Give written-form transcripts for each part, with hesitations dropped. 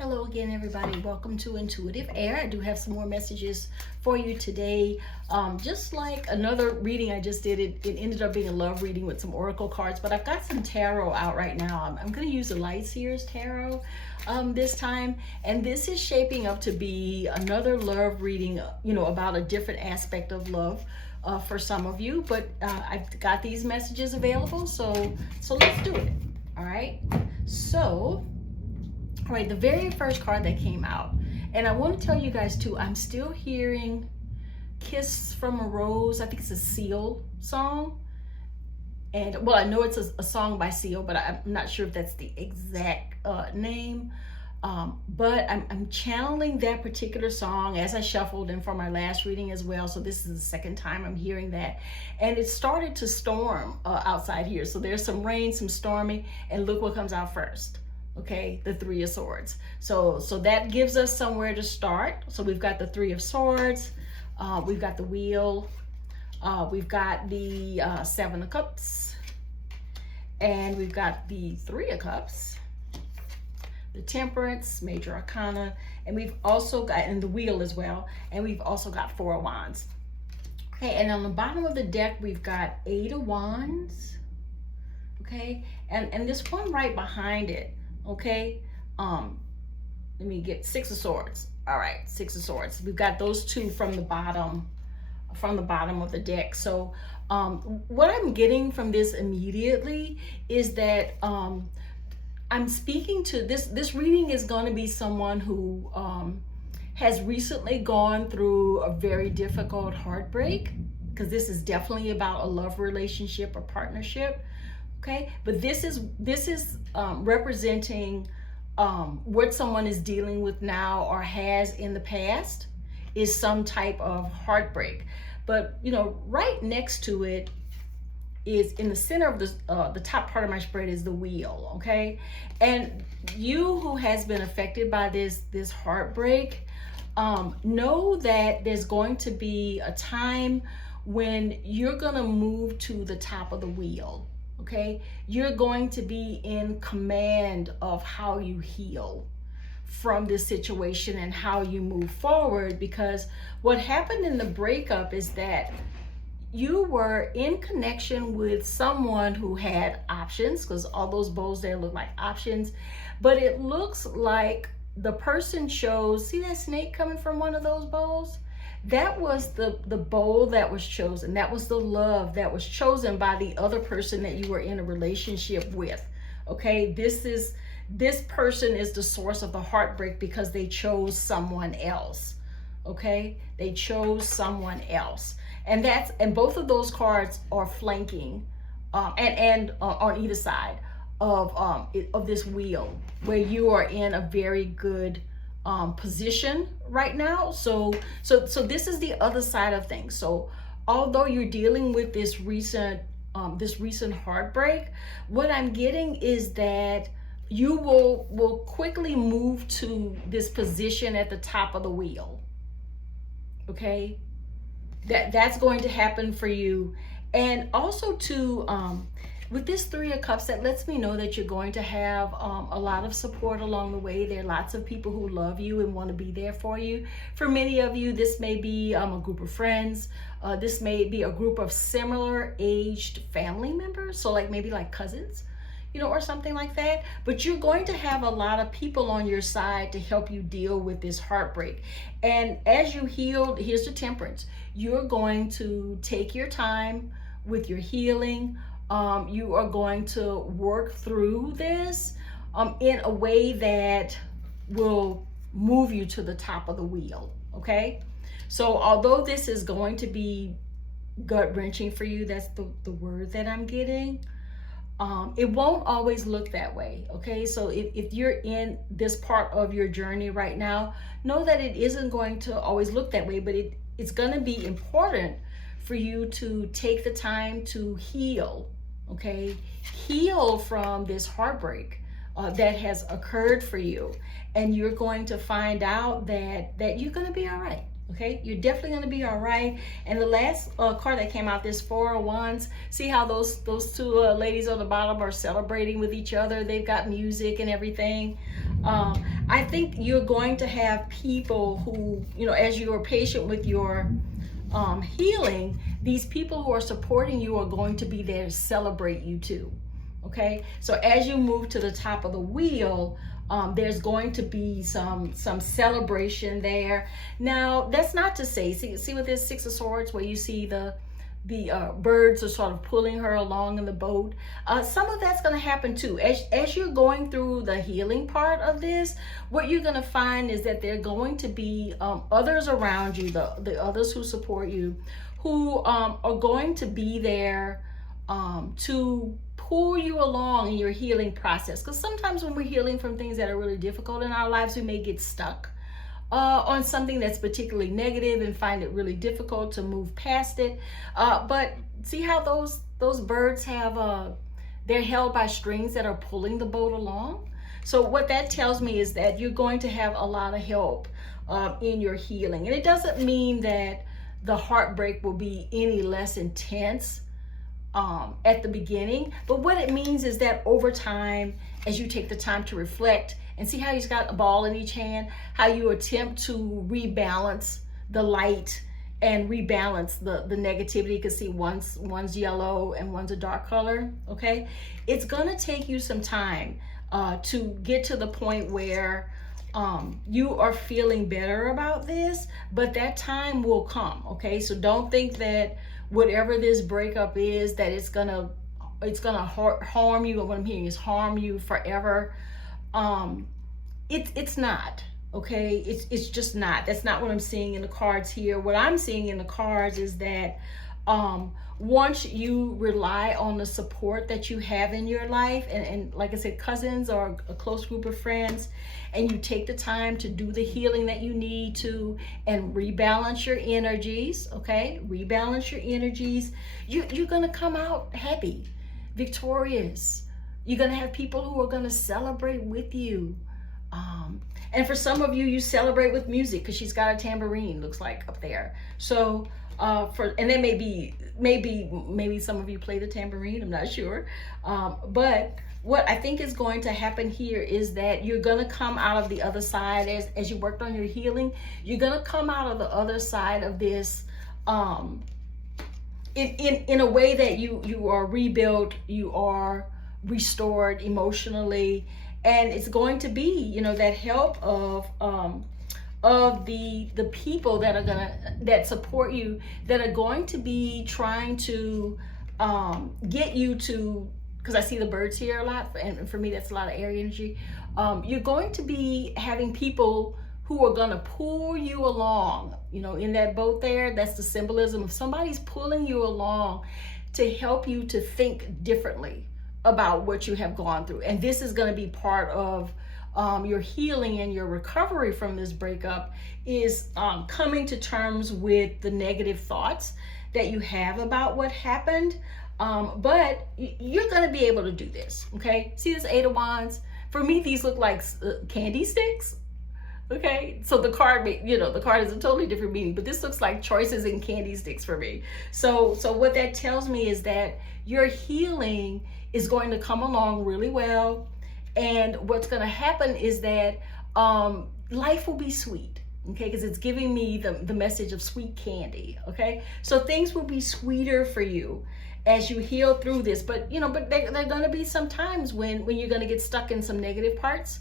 Hello again, everybody. Welcome to Intuitive Air. I do have some more messages for you today. Just like another reading I just did, it ended up being a love reading with some oracle cards, but I've got some tarot out right now. I'm going to use the Light Seer's tarot this time, and this is shaping up to be another love reading, about a different aspect of love for some of you, but I've got these messages available, so let's do it. All right. All right, the very first card that came out, and I want to tell you guys too, I'm still hearing Kiss from a Rose. I think it's a Seal song. And well, I know it's a song by Seal, but I'm not sure if that's the exact name. But I'm channeling that particular song as I shuffled and for my last reading as well. So this is the second time I'm hearing that. And it started to storm outside here. So there's some rain, some storming, and look what comes out first. Okay, the Three of Swords. So that gives us somewhere to start. So we've got the Three of Swords, we've got the Wheel, we've got the Seven of Cups, and we've got the Three of Cups, the Temperance, Major Arcana, and we've also got, and the Wheel as well, and we've also got Four of Wands. Okay, and on the bottom of the deck, we've got Eight of Wands, okay, and this one right behind it, okay, let me get Six of Swords. All right, Six of Swords. We've got those two from the bottom of the deck. So what I'm getting from this immediately is that I'm speaking to this reading is going to be someone who has recently gone through a very difficult heartbreak, because this is definitely about a love relationship or partnership. Okay, but this is representing what someone is dealing with now or has in the past is some type of heartbreak. But right next to it is, in the center of the top part of my spread, is the Wheel. Okay, and you who has been affected by this heartbreak, know that there's going to be a time when you're gonna move to the top of the wheel. Okay, you're going to be in command of how you heal from this situation and how you move forward, because what happened in the breakup is that you were in connection with someone who had options, because all those bowls there look like options, but it looks like the person chose, see that snake coming from one of those bowls? That was the bowl that was chosen. That was the love that was chosen by the other person that you were in a relationship with. Okay, this person is the source of the heartbreak because they chose someone else. Okay, they chose someone else, and both of those cards are flanking, and on either side of this wheel, where you are in a very good position right now. So this is the other side of things. So although you're dealing with this recent heartbreak, what I'm getting is that you will quickly move to this position at the top of the wheel. Okay, that's going to happen for you. And also too, with this Three of Cups, that lets me know that you're going to have a lot of support along the way. There are lots of people who love you and want to be there for you. For many of you, this may be a group of friends. This may be a group of similar aged family members. So maybe like cousins, or something like that. But you're going to have a lot of people on your side to help you deal with this heartbreak. And as you heal, here's the Temperance. You're going to take your time with your healing. You are going to work through this in a way that will move you to the top of the wheel. Okay, so although this is going to be gut-wrenching for you, that's the word that I'm getting, it won't always look that way. Okay, so if you're in this part of your journey right now, know that it isn't going to always look that way, but it's going to be important for you to take the time to heal. Okay, heal from this heartbreak that has occurred for you, and you're going to find out that you're going to be all right. Okay, you're definitely going to be all right. And the last card that came out, this Four of Wands. See how those two ladies on the bottom are celebrating with each other? They've got music and everything. I think you're going to have people who, as you're patient with your healing, these people who are supporting you are going to be there to celebrate you too. Okay, so as you move to the top of the wheel, there's going to be some celebration there. Now, that's not to say, see with this Six of Swords, where you see the birds are sort of pulling her along in the boat. Some of that's going to happen too. As you're going through the healing part of this, what you're going to find is that there are going to be others around you, the others who support you, who are going to be there to pull you along in your healing process. Because sometimes when we're healing from things that are really difficult in our lives, we may get stuck on something that's particularly negative and find it really difficult to move past it. But see how those birds have, they're held by strings that are pulling the boat along? So what that tells me is that you're going to have a lot of help in your healing. And it doesn't mean that the heartbreak will be any less intense at the beginning, but what it means is that over time, as you take the time to reflect and see how he's got a ball in each hand, how you attempt to rebalance the light and rebalance the negativity. You can see one's yellow and one's a dark color. Okay, it's gonna take you some time to get to the point where you are feeling better about this, but that time will come. Okay, so don't think that whatever this breakup is, that it's gonna harm you. What I'm hearing is harm you forever. It's not. Okay, it's just not. That's not what I'm seeing in the cards here. What I'm seeing in the cards is that once you rely on the support that you have in your life, and like I said, cousins or a close group of friends, and you take the time to do the healing that you need to and rebalance your energies, okay? Rebalance your energies. You're gonna come out happy, victorious. You're gonna have people who are gonna celebrate with you. And for some of you, you celebrate with music because she's got a tambourine, looks like up there. So and then maybe some of you play the tambourine, I'm not sure. But what I think is going to happen here is that you're gonna come out of the other side as you worked on your healing. You're gonna come out of the other side of this in a way that you are rebuilt, you are restored emotionally, and it's going to be, that help of the people that support you, that are going to be trying to get you to, because I see the birds here a lot, and for me that's a lot of air energy. You're going to be having people who are going to pull you along, in that boat there. That's the symbolism of somebody's pulling you along to help you to think differently about what you have gone through. And this is going to be part of your healing and your recovery from this breakup, is coming to terms with the negative thoughts that you have about what happened. But you're going to be able to do this. Okay, see this Eight of Wands? For me, these look like candy sticks. Okay, so the card, the card is a totally different meaning, but this looks like choices and candy sticks for me. So what that tells me is that your healing is going to come along really well. And what's going to happen is that life will be sweet, okay? Because it's giving me the message of sweet candy, okay? So things will be sweeter for you as you heal through this. But, but there are going to be some times when you're going to get stuck in some negative parts,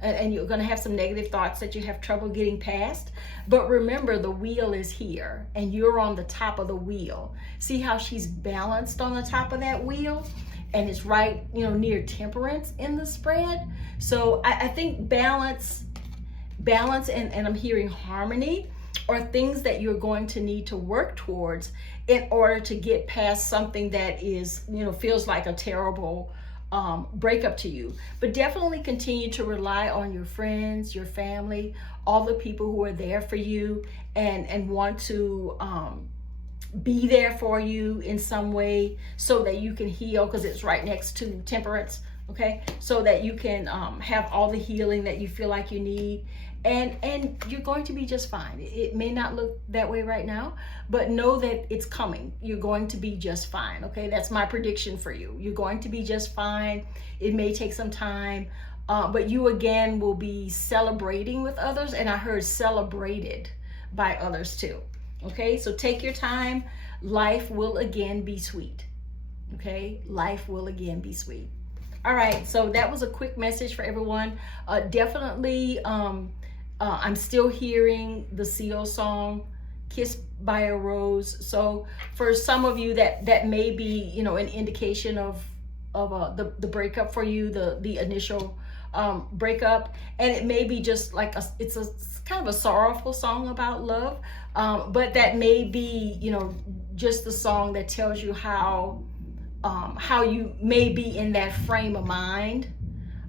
and you're going to have some negative thoughts that you have trouble getting past. But remember, the wheel is here, and you're on the top of the wheel. See how she's balanced on the top of that wheel? And it's right, near temperance in the spread. So I think balance, and I'm hearing harmony, are things that you're going to need to work towards in order to get past something that is, feels like a terrible breakup to you. But definitely continue to rely on your friends, your family, all the people who are there for you and want to be there for you in some way so that you can heal, because it's right next to temperance, okay? So that you can have all the healing that you feel like you need, and you're going to be just fine. It may not look that way right now, but know that it's coming. You're going to be just fine, okay? That's my prediction for you. You're going to be just fine. It may take some time, but you again will be celebrating with others, and I heard celebrated by others too. Okay, so take your time. Life will again be sweet. Okay, life will again be sweet. All right, so that was a quick message for everyone. Definitely, I'm still hearing the Seal song, Kissed by a Rose. So for some of you, that may be, you know, an indication of the breakup for you, the initial breakup, and it may be just like it's kind of a sorrowful song about love, but that may be, you know, just the song that tells you how you may be in that frame of mind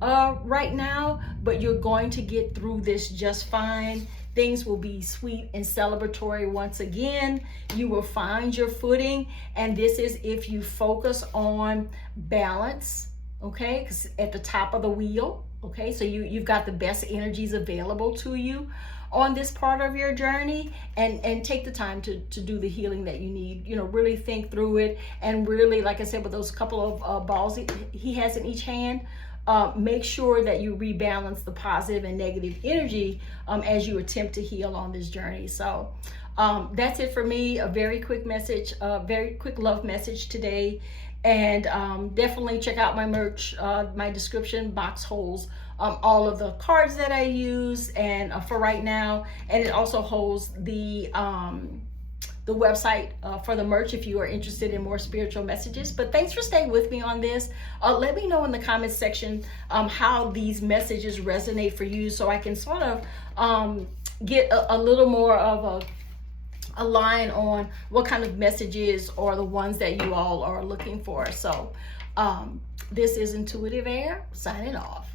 right now, but you're going to get through this just fine. Things will be sweet and celebratory once again. You will find your footing, and this is if you focus on balance, okay? Because at the top of the wheel, okay? So you've got the best energies available to you on this part of your journey, and take the time to do the healing that you need. You know, really think through it, and really, like I said, with those couple of balls he has in each hand, make sure that you rebalance the positive and negative energy as you attempt to heal on this journey. So that's it for me. A very quick message, a very quick love message today. And definitely check out my merch. My description box holds all of the cards that I use, and for right now, and it also holds the website for the merch if you are interested in more spiritual messages. But thanks for staying with me on this. Let me know in the comments section how these messages resonate for you, so I can sort of get a little more of a line on what kind of messages are the ones that you all are looking for. So this is Intuitive Air signing off.